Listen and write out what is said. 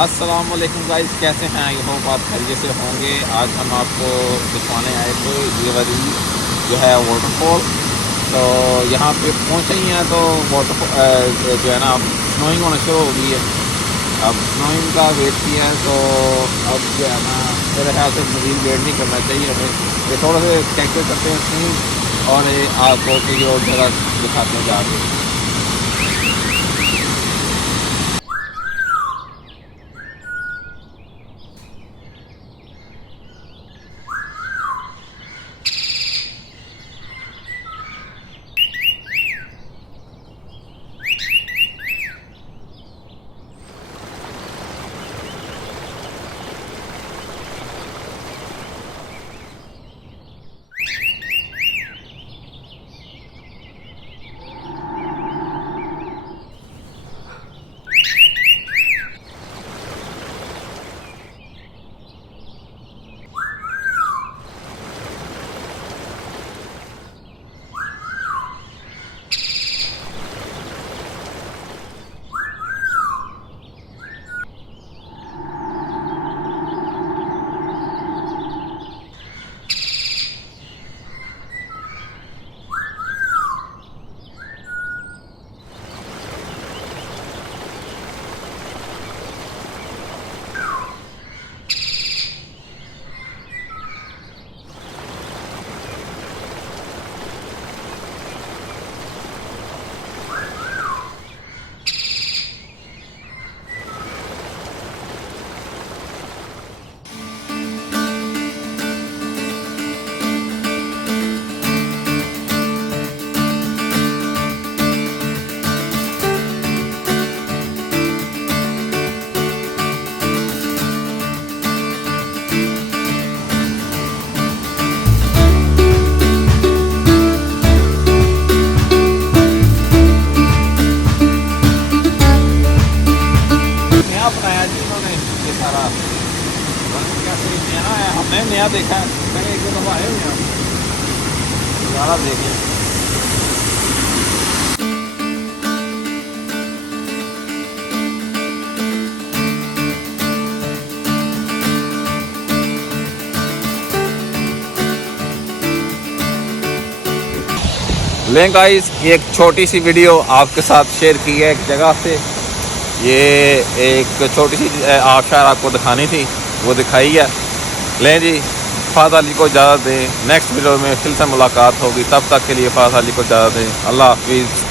अस्सलाम-ओ-अलैकुम guys, कैसे हैं? I hope आप खैरियत से होंगे। आज हम आपको दिखाने आए थे ये वाली जो है वाटरफॉल। तो यहाँ पे पहुँचे ही हैं तो वाटरफॉल जो है ना अब स्नोइंग होना शुरू हो गई है। अब स्नोइंग का वेट किया है तो अब जो है ना मेरे ख्याल से मज़ीद वेट नहीं करना चाहिए हमें। ये थोड़ा सा कैंसिल करते हैं स्नोइंग और आपको कोई और जगह दिखाते हैं जाके। हमने नया देखा है, मैंने एक दो दफ़ा आए हुए हैं, नज़ारा देखें। लें गाइस, एक छोटी सी वीडियो आपके साथ शेयर की है एक जगह से। ये एक छोटी सी आबशार आपको दिखानी थी, वो दिखाई है। लें जी, फ़ाज़ अली को इजाज़त दें। नेक्स्ट वीडियो में फिर से मुलाकात होगी, तब तक के लिए फ़ाज़ अली को इजाज़त दें। अल्लाह हाफिज़।